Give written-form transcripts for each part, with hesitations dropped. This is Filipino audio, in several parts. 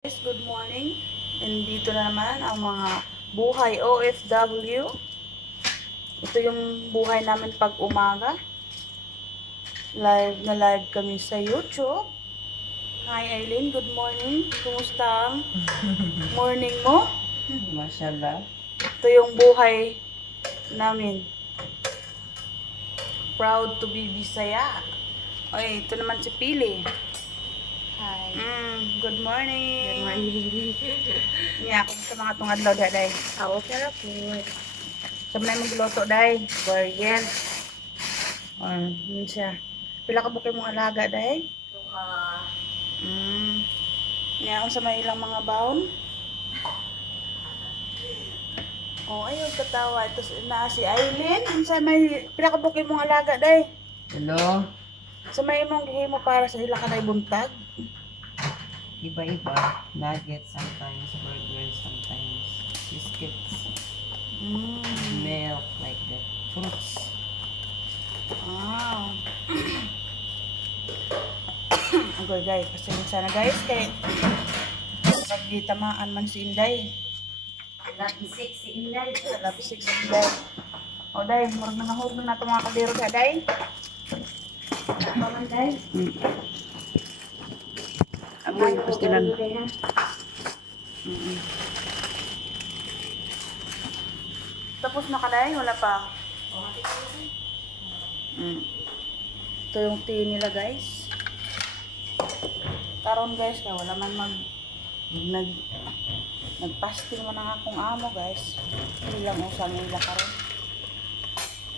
Guys, good morning. And dito na naman ang mga buhay OFW. Ito yung buhay namin pag umaga. Live na live kami sa YouTube. Hi Aileen, good morning. Kumusta ang morning mo? Mashallah. Ito yung buhay namin. Proud to be Bisaya. Oy, ito naman si Pili. Hi. Good morning. Good morning. Niya, kung sa mga tungad daw day. Okay ra po. Sabi na magluto day. Burger. Yun siya. Pila ka bukay mong alaga day? Niya, kung sa may ilang mga baon. Ayaw katawa. Ito na si Aileen. Kung sa may pila ka bukay mong alaga day? Hello. Sa may imong gihimo para sa ila ka day buntag. Iba-iba. Nuggets sometimes, burgers sometimes, biscuits, milk, like that. Fruits. Wow. Okay guys, pasensya na guys kay pagditamaan man si Inday. Labisik si Inday. Labisik si Inday. O day, murag nangahog na nato mga kaliro sa day. Paman day. Aboy, pastilan. Tapos na ka day? Wala pa? Ito yung tea nila guys. Karon guys, kaya wala man nagpasting man ang akong amo guys. Ilang usang nila karon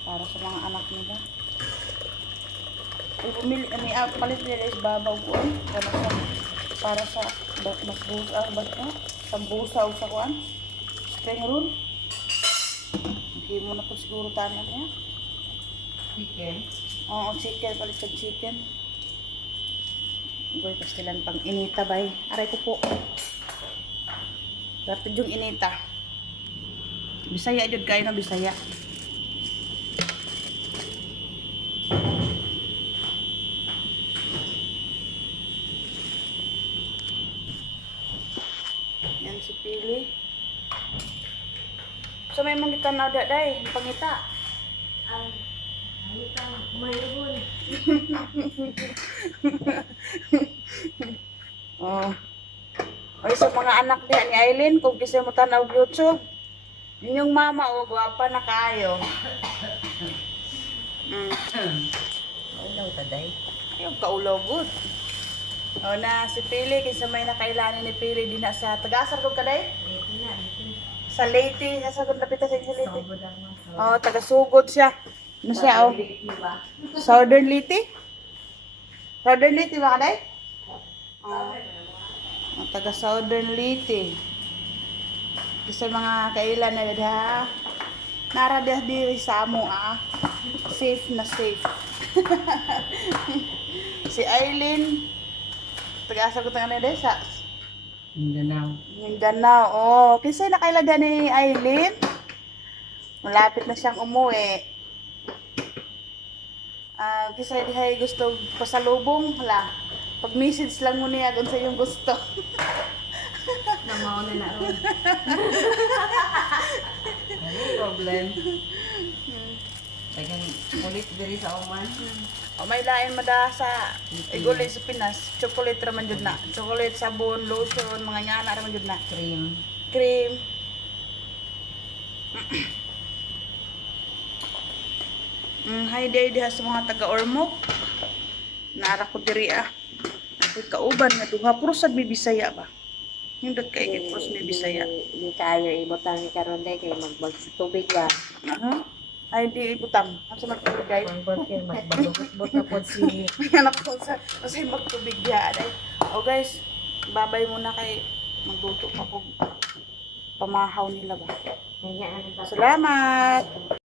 para sa mga anak nila. Bumili ni palit nila is babaw ko para sa masbusa sambusa o sa kuan spring roll. Hindi mo na po siguro tanan niya. Chicken. Oo, chicken, palit sa chicken. Boy, pastilan pang inita bay. Aray ko po. Dapat yung inita. Bisaya jud kayo na Bisaya. Yan si Pili. So may mong gitanaw da day, pangita. Mayroon. Ay sa mga anak niya ni Aileen, kung kasi mo tanaw YouTube, inyong mama gwapa na kayo. Ulaw taday. Ayun, kaulaw good. Na si Pili, kasi may nakailani ni Pili din na sa taga-asar ko ka day? Sa Leyte, sa sagod lapita sa Leyte. Taga-sugod siya. Ano siya, Southern Leyte? Southern Leyte ba ka day? Taga-Southern Leyte. Kasi mga kailan na dada, naradah diri sa amo, safe na safe. Si Aileen, taga-asa ko taga na sa Mindanao. Mindanao. Kasi nakailada ni Aileen, malapit na siyang umuwi. Kasi dihay gusto pasalubong, pag-message lang mo niya kung sa iyong gusto. Namaw na ron. Ano problem? Tagang ulit diri sa Oman. May lain mada sa igulay sa Pinas. Chocolate raman jud na. Chocolate, sabon, lotion, mga nyana raman jud na. Cream. Cream. Hi day diha sa mga taga-Ormoc. Nara ko diri Ako'y kauban nga duha puro sad may Bisaya ba. Hindot kay kay puro may Bisaya. Hindi tayo ibutang ni karon day kay magtubig ba. Ay di ibutang. Asa magtubig. Magbagot na pod si Anak ko sa kasi magtubig ya day. Guys, babay muna kay magluto pa ko pamahaw nila ba. kanya ano ba. Salamat.